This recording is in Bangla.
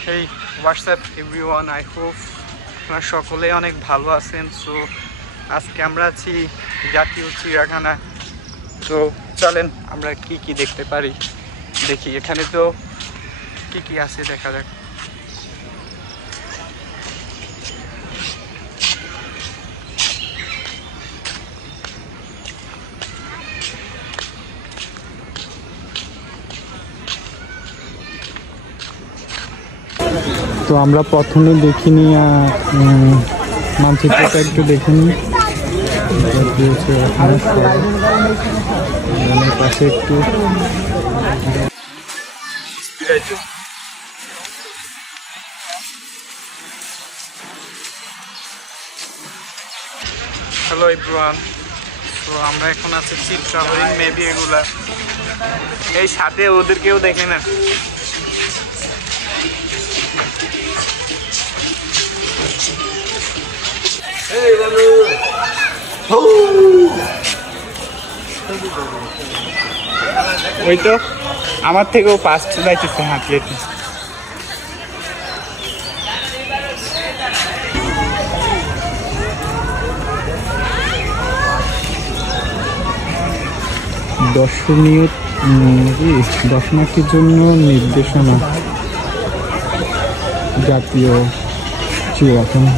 Hey, what's up everyone? I hope আপনারা সকলেই অনেক ভালো আছেন। সো আজকে আমরা আছি জাতীয় চিড়িয়াখানা। তো চলেন আমরা কি কি দেখতে পারি দেখি। এখানে তো কি কি আছে দেখা যাক। তো আমরা প্রথমে দেখিনি, মানচিত্রটা একটু দেখিনি। পাশে একটু হ্যালো এভরিওয়ান। তো আমরা এখন আছি চিত্রা হরিণ, মেবি এগুলা এই সাথে ওদেরকেও দেখে না। ওই তো আমার থেকেও পাঁচটা যাইতেছে হাঁটিয়ে। দর্শনার্থীর জন্য নির্দেশনা জাতীয় চিড়িয়াখানা।